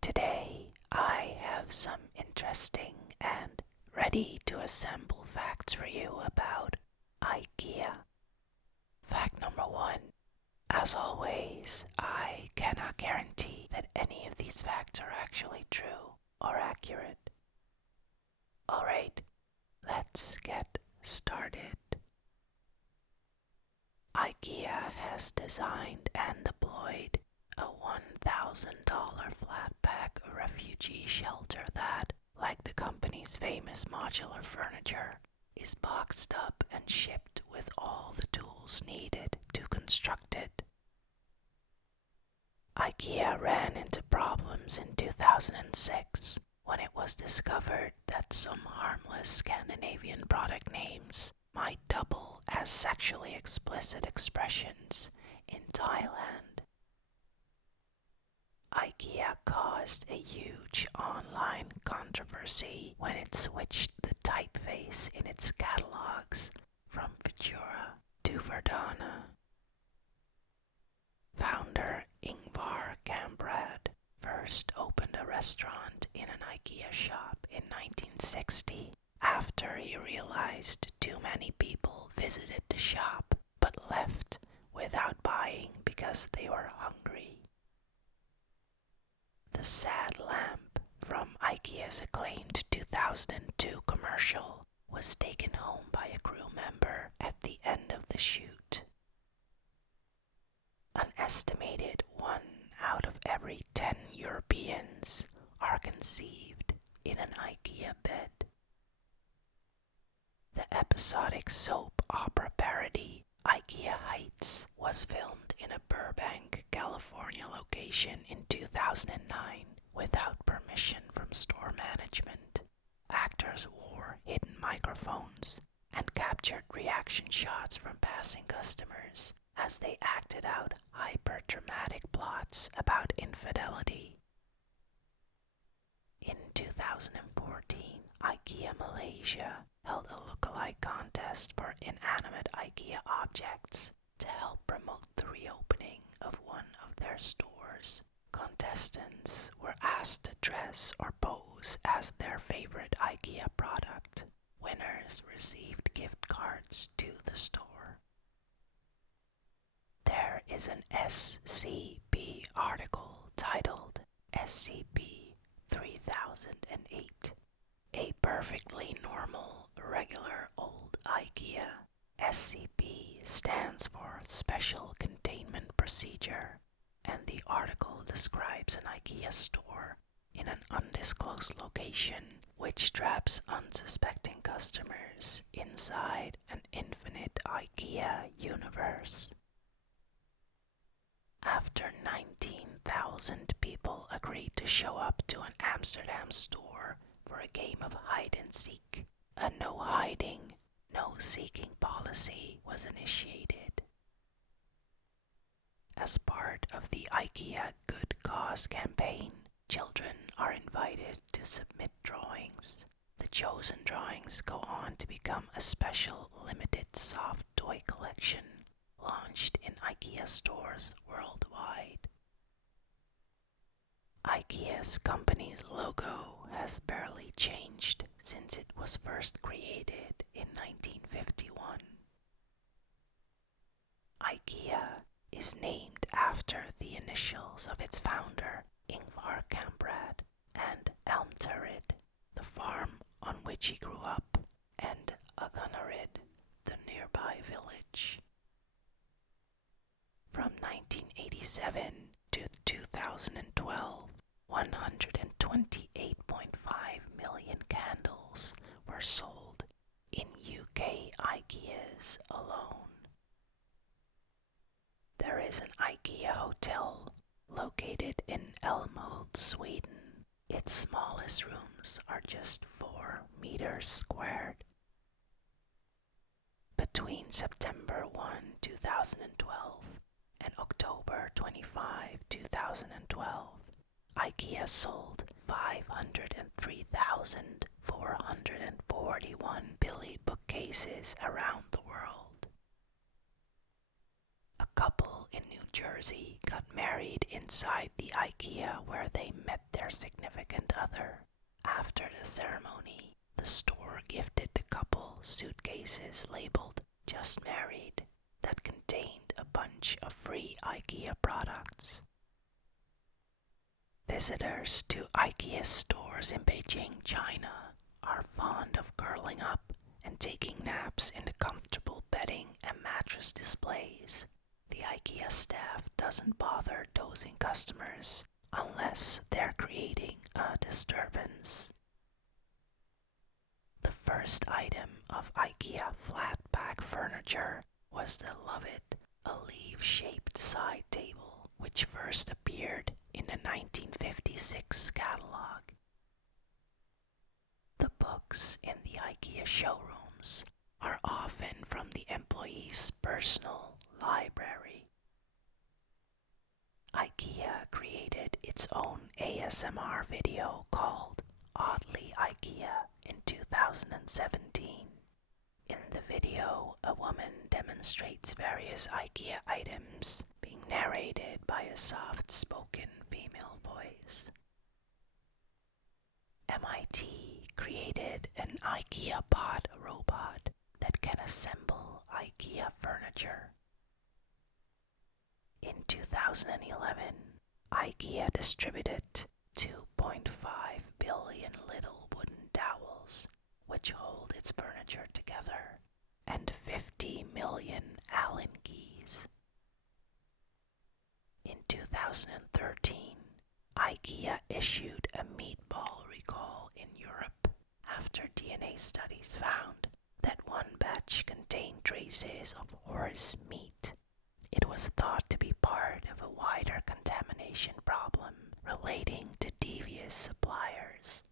Today I have some interesting and ready to assemble facts for you about IKEA. Fact number 1. As always, I cannot guarantee that any of these facts are actually true or accurate. Alright, let's get started. IKEA has designed and deployed a $1,000 flat-pack refugee shelter that, like the company's famous modular furniture, is boxed up and shipped with all the tools needed to construct it. IKEA ran into problems in 2006 when it was discovered that some harmless Scandinavian product names might double as sexually explicit expressions in Thailand. IKEA caused a huge online controversy when it switched the typeface in its catalogs from Futura to Verdana. Founder Ingvar Kamprad first opened a restaurant in an IKEA shop in 1960 after he realized too many people visited the shop but left without buying because they were hungry. The sad lamp from IKEA's acclaimed 2002 commercial was taken home by a crew member at the end of the shoot. An estimated 1 out of every 10 Europeans are conceived in an IKEA bed. The episodic soap opera parody IKEA Heights was filmed in a Burbank, California location in 2009 without permission from store management. Actors wore hidden microphones and captured reaction shots from passing customers as they acted out hyper-dramatic plots about infidelity. In 2014, IKEA Malaysia held a lookalike contest for inanimate IKEA objects to help promote the reopening of one of their stores. Contestants were asked to dress or pose as their favorite IKEA product. Winners received gift cards to the store. There is an SCP article titled SCP-3008, a perfectly normal, regular old IKEA. SCP stands for Special Containment Procedure, and the article describes an IKEA store in an undisclosed location which traps unsuspecting customers inside an infinite IKEA universe. After 19,000 people agreed to show up to an Amsterdam store for a game of hide and seek, a no hiding, no seeking policy was initiated. As part of the IKEA Good Cause campaign, children are invited to submit drawings. The chosen drawings go on to become a special limited soft toy collection launched in IKEA stores worldwide. IKEA's company's logo has barely changed since it was first created in 1951. IKEA is named after the initials of its founder, Ingvar Kamprad, and Elmtarid, the farm on which he grew up, and Agunarid, the nearby village. From 1987 to 2012, 128.5 million candles were sold in UK IKEAs alone. There is an IKEA hotel located in Älmhult, Sweden. Its smallest rooms are just 4 meters squared. Between September 1, 2012 and October 25, 2012, IKEA sold 503,441 Billy bookcases around the world. A couple in New Jersey got married inside the IKEA where they met their significant other. After the ceremony, the store gifted the couple suitcases labeled "Just Married" that contained a bunch of free IKEA products. Visitors to IKEA stores in Beijing, China are fond of curling up and taking naps in the comfortable bedding and mattress displays. The IKEA staff doesn't bother dozing customers unless they're creating a disturbance. The first item of IKEA flat-pack furniture was the Lovett, a leaf-shaped side table, which first appeared in the 1956 catalog. The books in the IKEA showrooms are often from the employee's personal library. IKEA created its own ASMR video called Oddly IKEA in 2017. In the video, a woman demonstrates various IKEA items being narrated by a soft-spoken female voice. MIT created an IKEA bot robot that can assemble IKEA furniture. In 2011, IKEA distributed 2.5 billion little wooden dowels, which hold its furniture together, and 50 million Allen keys. In 2013, IKEA issued a meatball recall in Europe after DNA studies found that one batch contained traces of horse meat. It was thought to be part of a wider contamination problem relating to devious suppliers.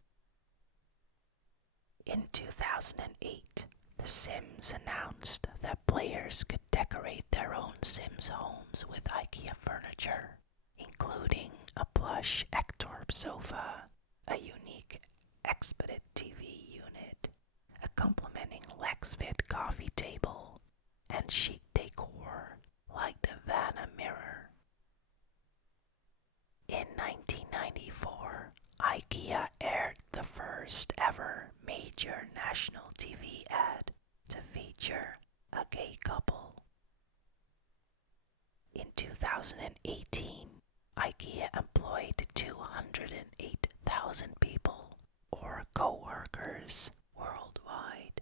In 2008, The Sims announced that players could decorate their own Sims homes with IKEA furniture, including a plush Ektorp sofa, a unique Expedit TV unit, a complementing Lexfit coffee table, and chic decor like the Vanna mirror. In 1994, IKEA aired the first ever major national TV ad to feature a gay couple. In 2018, IKEA employed 208,000 people, or co-workers, worldwide.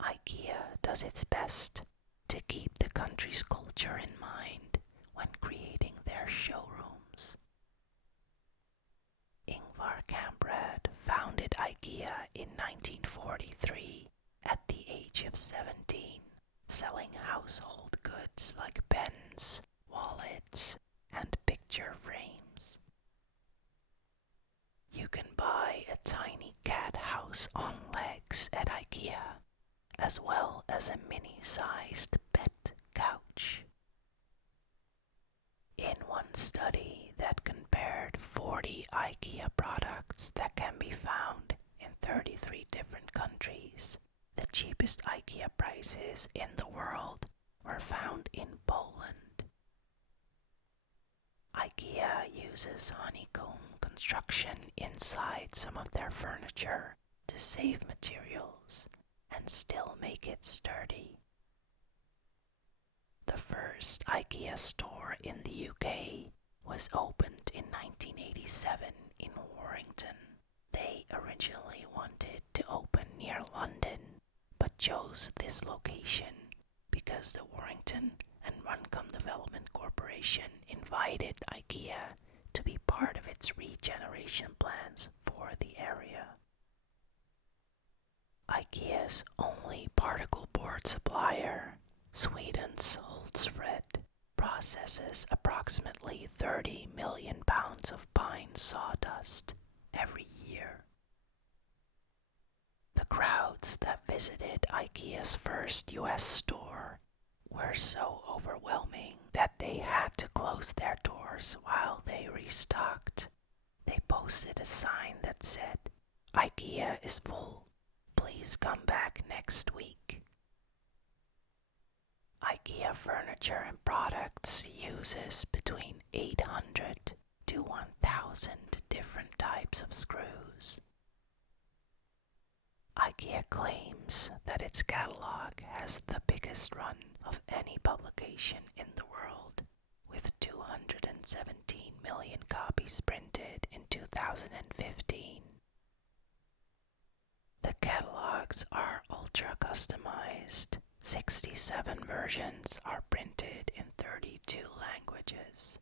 IKEA does its best to keep the country's culture in mind when creating their showrooms. Ingvar Kamprad founded IKEA in 1943 at the age of 17, selling household goods like pens, wallets, and picture frames. You can buy a tiny cat house on legs at IKEA, as well as a mini-sized pet couch. In one study that compared 40 IKEA products that can be found in 33 different countries, the cheapest IKEA prices in the world were found in Poland. IKEA uses honeycomb construction inside some of their furniture to save materials and still make it sturdy. The first IKEA store in the UK was opened in 1987 in Warrington. They originally wanted to open near London, but chose this location because the Warrington and Runcorn Development Corporation invited IKEA to be part of its regeneration plans for the area. IKEA's only particle board supplier, Sweden's Hultsfred, processes approximately 30 million pounds of pine sawdust every year. The crowds that visited IKEA's first US store were so overwhelming that they had to close their doors while they restocked. They posted a sign that said, "IKEA is full. Please come back next week." IKEA furniture and products uses between 800 to 1,000 different types of screws. IKEA claims that its catalog has the biggest run of any publication in the world, with 217 million copies printed in 2015. The catalogs are ultra customized. 67 versions are printed in 32 languages.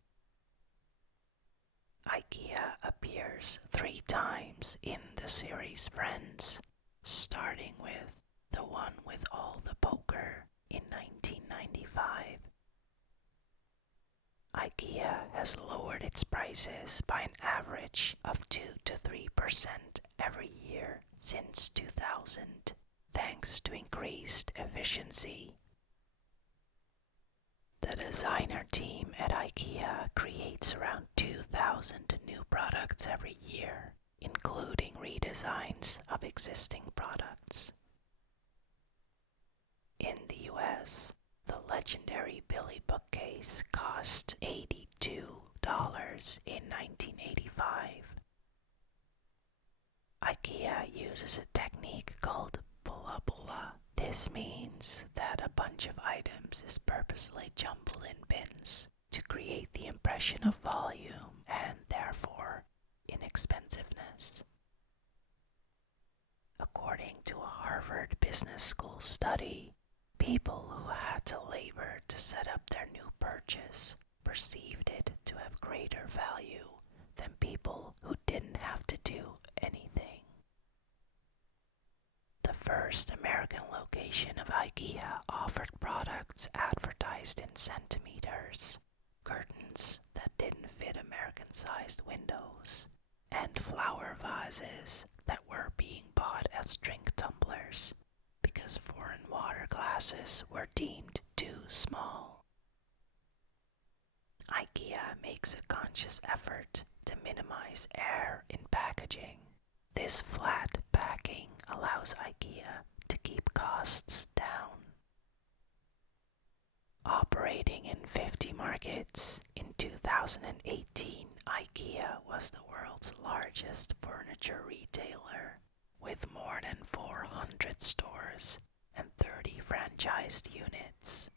IKEA appears 3 times in the series Friends, starting with the one with all the poker in 1995. IKEA has lowered its prices by an average of 2 to 3% every year since 2000, thanks to increased efficiency. The designer team at IKEA creates around 2,000 new products every year, including redesigns of existing products. In the US, the legendary Billy bookcase cost $82 in 1985. IKEA uses a technique called bulla bulla. This means that a bunch of items is purposely jumbled in bins to create the impression of volume and therefore inexpensiveness. According to a Harvard Business School study, people who had to labor to set up their new purchase perceived it to have greater value than people who didn't have to do anything. The first American location of IKEA offered products advertised in centimeters, curtains that didn't fit American-sized windows, and flower vases that were being bought as drink tumblers because foreign water glasses were deemed too small. IKEA makes a conscious effort to minimize air in packaging. This flat packing allows IKEA to keep costs down. Operating in 50 markets, in 2018, IKEA was the world's largest furniture retailer, with more than 400 stores and 30 franchised units.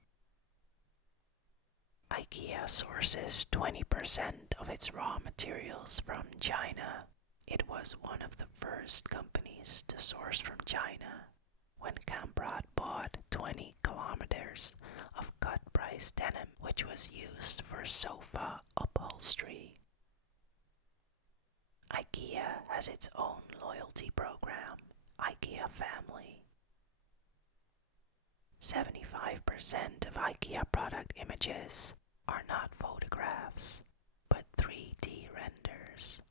IKEA sources 20% of its raw materials from China. It was one of the first companies to source from China when Kamprad bought 20 kilometers of cut-price denim, which was used for sofa upholstery. IKEA has its own loyalty program, IKEA Family. 75% of IKEA product images are not photographs, but 3D renders.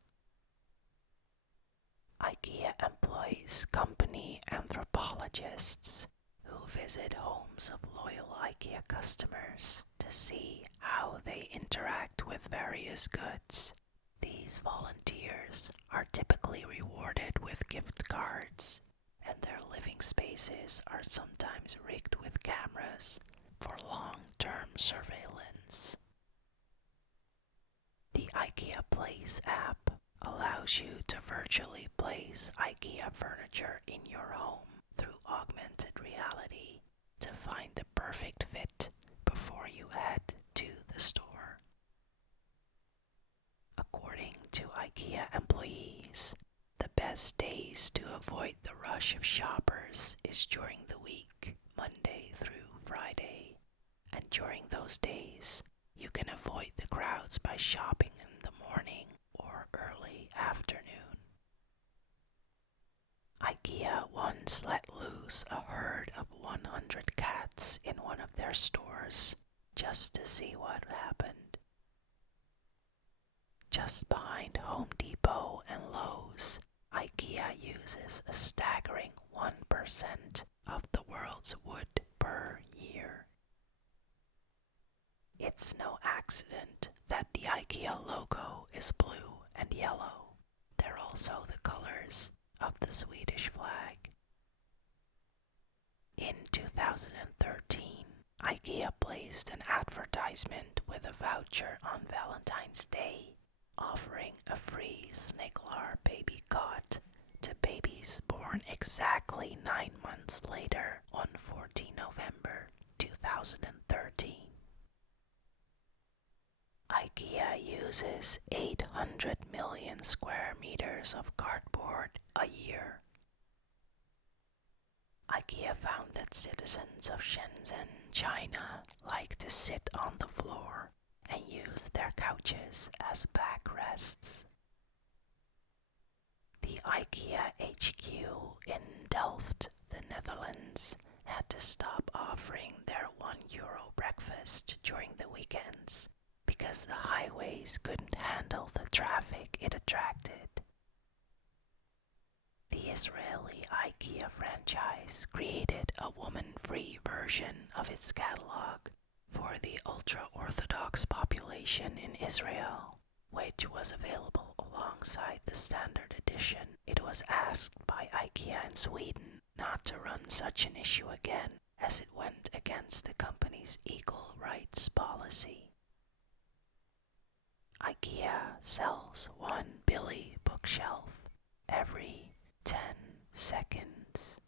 IKEA employs company anthropologists who visit homes of loyal IKEA customers to see how they interact with various goods. These volunteers are typically rewarded with gift cards, and their living spaces are sometimes rigged with cameras for long-term surveillance. The IKEA Place app allows you to virtually place IKEA furniture in your home through augmented reality to find the perfect fit before you head to the store. According to IKEA employees, the best days to avoid the rush of shoppers is during the week, Monday through Friday, and during those days, you can avoid the crowds by shopping in the morning or early afternoon. IKEA once let loose a herd of 100 cats in one of their stores just to see what happened. Just behind Home Depot and Lowe's, IKEA uses a staggering 1% of the world's wood per year. It's no accident that the IKEA logo is blue and yellow. They're also the colors of the Swedish flag. In 2013, IKEA placed an advertisement with a voucher on Valentine's Day, offering a free Sniglar baby cot to babies born exactly 9 months later on 14 November 2013. IKEA uses 800 million square meters of cardboard a year. IKEA found that citizens of Shenzhen, China, like to sit on the floor and use their couches as backrests. The IKEA HQ in Delft, the Netherlands, had to stop offering their €1 breakfast during the weekends because the highways couldn't handle the traffic it attracted. The Israeli IKEA franchise created a woman-free version of its catalog for the ultra-Orthodox population in Israel, which was available alongside the standard edition. It was asked by IKEA in Sweden not to run such an issue again, as it went against the company's equal rights policy. IKEA sells 1 Billy bookshelf every 10 seconds.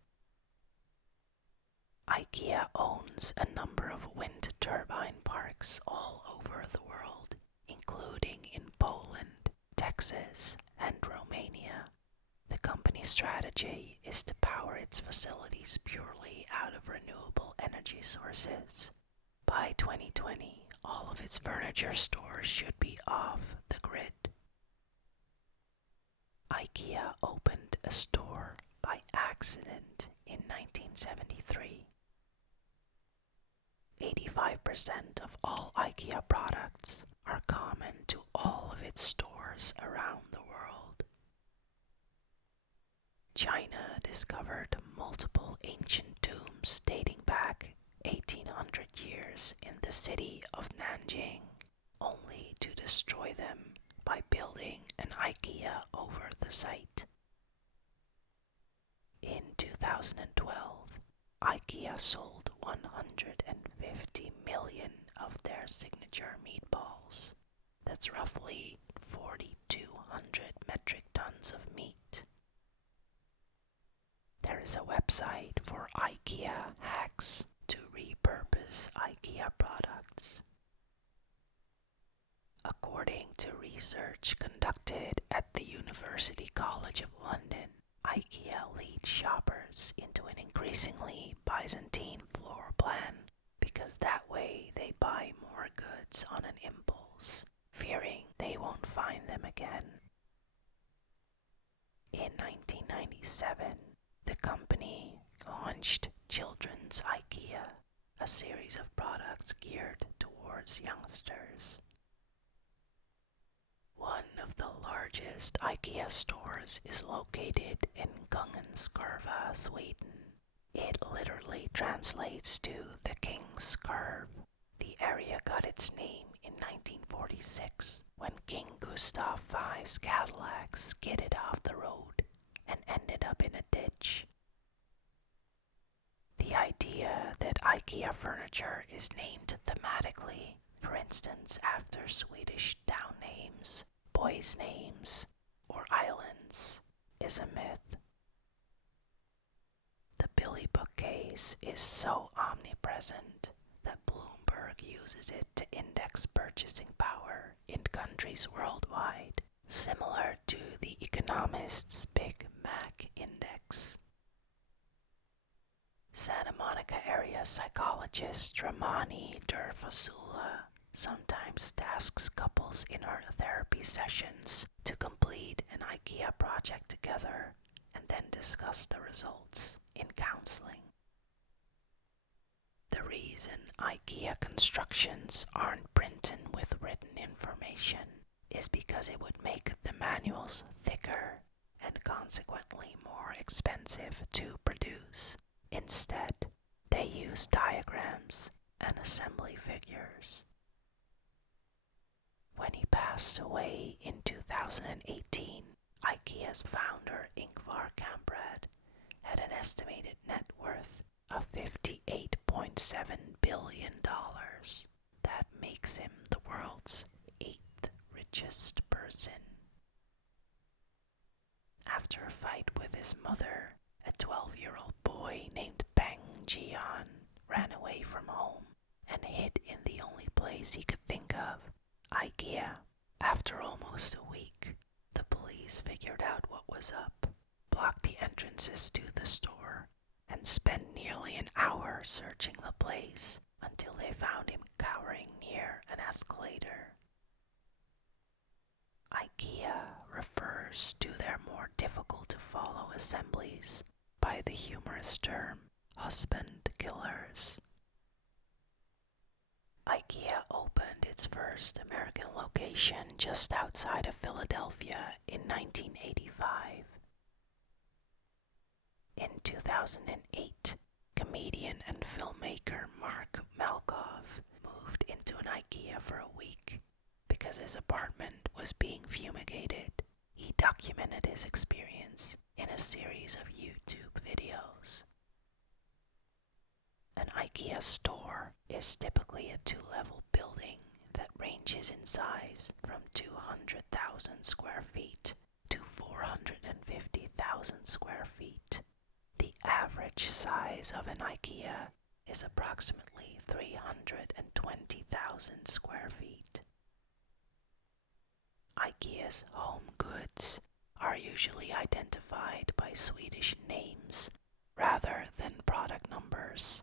IKEA owns a number of wind turbine parks all over the world, including in Poland, Texas, and Romania. The company's strategy is to power its facilities purely out of renewable energy sources. By 2020, all of its furniture stores should be off the grid. IKEA opened a store by accident in 1973. 85% of all IKEA products are common to all of its stores around the world. China discovered multiple ancient tombs dating back 1800 years in the city of Nanjing, only to destroy them by building an IKEA over the site. In 2012, IKEA sold 150 million of their signature meatballs. That's roughly 4,200 metric tons of meat. There is a website for IKEA hacks to repurpose IKEA products. According to research conducted at the University College of London, IKEA leads shoppers into an increasingly Byzantine floor plan because that way they buy more goods on an impulse, fearing they won't find them again. In 1997, the company launched Children's IKEA, a series of products geared towards youngsters. One of the largest IKEA stores is located in Kungskurva, Sweden. It literally translates to the King's Curve. The area got its name in 1946 when King Gustav V's Cadillac skidded off the road and ended up in a ditch. The idea that IKEA furniture is named thematically, for instance after Swedish town names, boys' names, or islands, is a myth. The Billy bookcase is so omnipresent that Bloomberg uses it to index purchasing power in countries worldwide, similar to the Economist's Big Mac Index. Santa Monica area psychologist Ramani Durfasula sometimes tasks couples in her therapy sessions to complete an IKEA project together and then discuss the results in counseling. The reason IKEA constructions aren't printed with written information is because it would make the manuals thicker and consequently more expensive to produce. Instead, they use diagrams and assembly figures. When he passed away in 2018, IKEA's founder Ingvar Kamprad had an estimated net worth of $58.5 $1.7 billion. That makes him the world's 8th richest person. After a fight with his mother, a 12-year-old boy named Peng Jian ran away from home and hid in the only place he could think of, IKEA. After almost a week, the police figured out what was up, blocked the entrances to the store, and spent nearly an hour searching the place until they found him cowering near an escalator. IKEA refers to their more difficult to follow assemblies by the humorous term husband killers. IKEA opened its first American location just outside of Philadelphia in 1985. In 2008, comedian and filmmaker Mark Malkoff moved into an IKEA for a week. Because his apartment was being fumigated, he documented his experience in a series of YouTube videos. An IKEA store is typically a 2-level building that ranges in size from 200,000 square feet to 450,000 square feet. The average size of an IKEA is approximately 320,000 square feet. IKEA's home goods are usually identified by Swedish names rather than product numbers.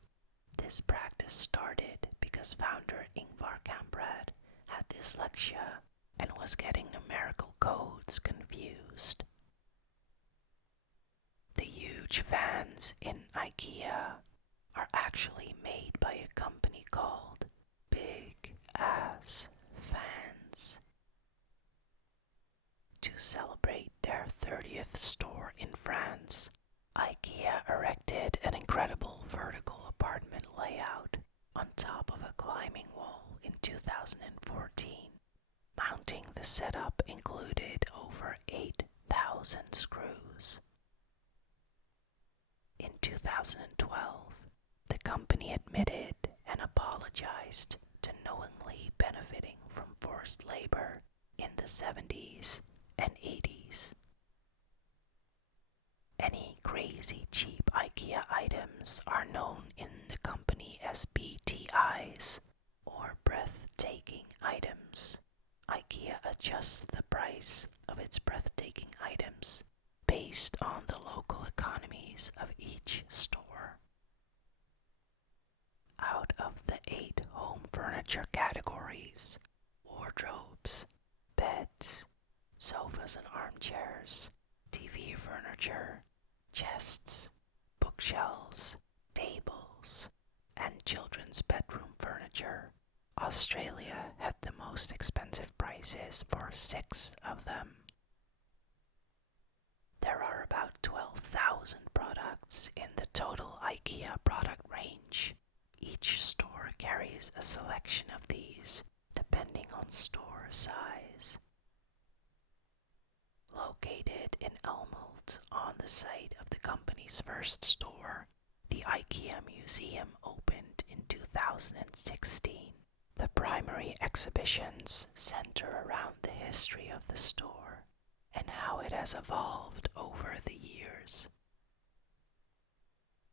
This practice started because founder Ingvar Kamprad had dyslexia and was getting numerical codes confused. The huge fans in IKEA are actually made by a company called Big Ass Fans. To celebrate their 30th store in France, IKEA erected an incredible vertical apartment layout on top of a climbing wall in 2014. Mounting the setup included over 8,000 screws. In 2012, the company admitted and apologized to knowingly benefiting from forced labor in the 70s and 80s. Any crazy cheap IKEA items are known in the company as BTIs, or breathtaking items. IKEA adjusts the price of its breathtaking items based on the local economies of each store. Out of the 8 home furniture categories, wardrobes, beds, sofas and armchairs, TV furniture, chests, bookshelves, tables, and children's bedroom furniture, Australia had the most expensive prices for 6 of them. There are about 12,000 products in the total IKEA product range. Each store carries a selection of these, depending on store size. Located in Elmhult, on the site of the company's first store, the IKEA Museum opened in 2016. The primary exhibitions center around the history of the store and how it has evolved over the years.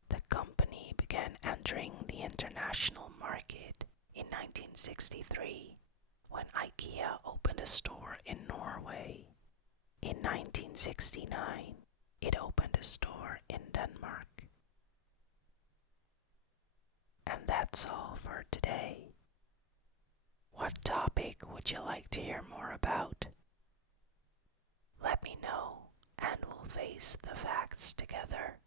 The company began entering the international market in 1963 when IKEA opened a store in Norway. In 1969, it opened a store in Denmark. And that's all for today. What topic would you like to hear more about? Let me know, and we'll face the facts together.